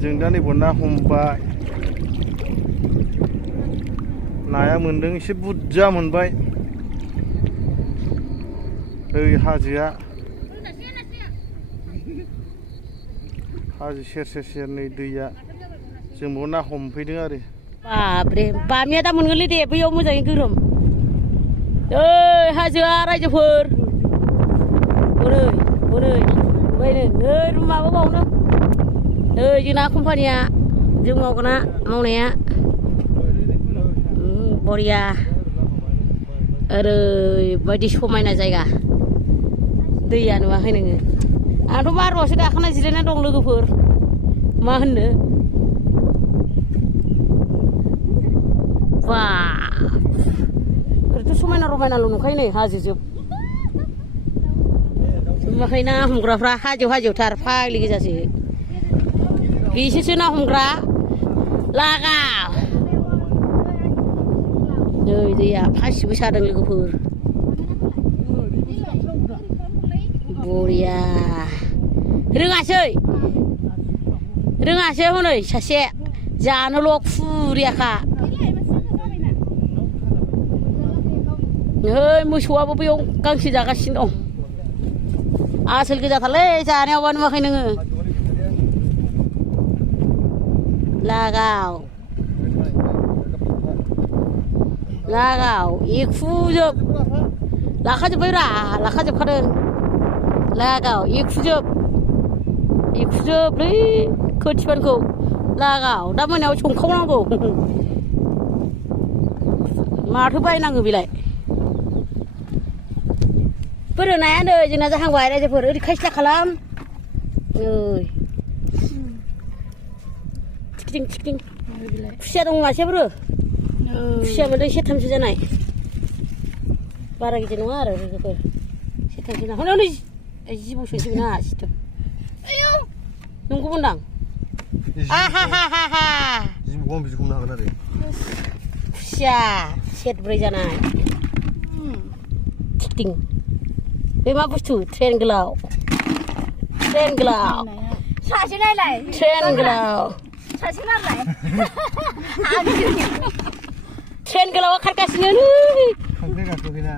जों दा नै ना हमबाय नाया मोनदों एसे बुरजा मोनबाय ओइ हाजोआ हाजो सेर सेर सेर नै दैया जों बेयाव ना हमफैदों आरो बाबरे बामिया दा मोनगोनलै दे बैयाव मोजाङै गोरोम ओइ हाजोआ रायजोफोर ओरै ओरै ओमफ्राय नै माबा बावनो ओइ जोंना कम्पानिया जों मावनाया बरिया ओरैबायदि समायना जायगा दैया नुवाखै नोङो आंथ' मारुआवसो गाखोना जिरायना दं लोगोफोर मा होननो बा ओरैथ' समायना रमायनाल' नुखायो नै हाजोजोब नुवाखै ना हमग्राफ्रा हाजोआवथार फाग्लि गोजासो बिसोरसो ना हमग्रा लागा नै दैया फासिबो सादों लोगोफोर बरिया रोङासै हनै सासे जानोल' खुरियाखा नै मोसौआबो बैयाव गांसो जागासिनो दं आसोल गोजाथारलै जानायावबा नुवाखै नोङो लागाव एखुजोब लाखाजोबखादों लागाव एखुजोबलै खोथिबानखौ लागाव दा मोनायाव संखावनांगौ माथो बायनांगौ बेलाय बोरो नाया नै जोंना जाहांबाय रायजोफोर ओरै खायस्ला खालाम नै थिखिं खुसिया दं मासे बोरो खुसिया मोनदों सेरथामसो जानाय बारा गिदिर नङा आरो लोगोफोर सेरथामसो ना हनै जिबौसोसै ना सिथोब नंगौमोनदां जिबौखौ आं बिदि हमनो हागोन आरो खुसिया सेरब्रै जानाय थिखिं बे मा बुस्थु ट्रेन गोलाव सासे नायलाय ट्रेन गोलाव सासे नायलाय ट्रेन गोलावा खारगासिनो नै खांख्राइ गाखोखैना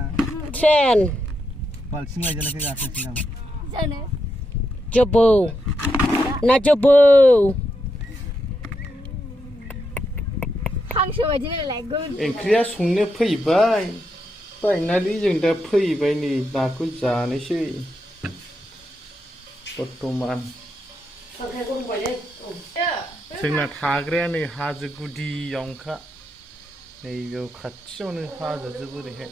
ट्रेन बाल्थिं लायजानायखै गाखोसिनो जानो जब्बौ ना जब्बौ हांसो बायदि नायलाय ओंख्रिया संनो फैबाय फाइनालि जों दा फैबाय नै नाखौ जानोसै बर्थमान जोंना थाग्राया नै हाजो गुदियावनोखा नै बेयाव खाथियावनो हाजोजोब ओरैहाय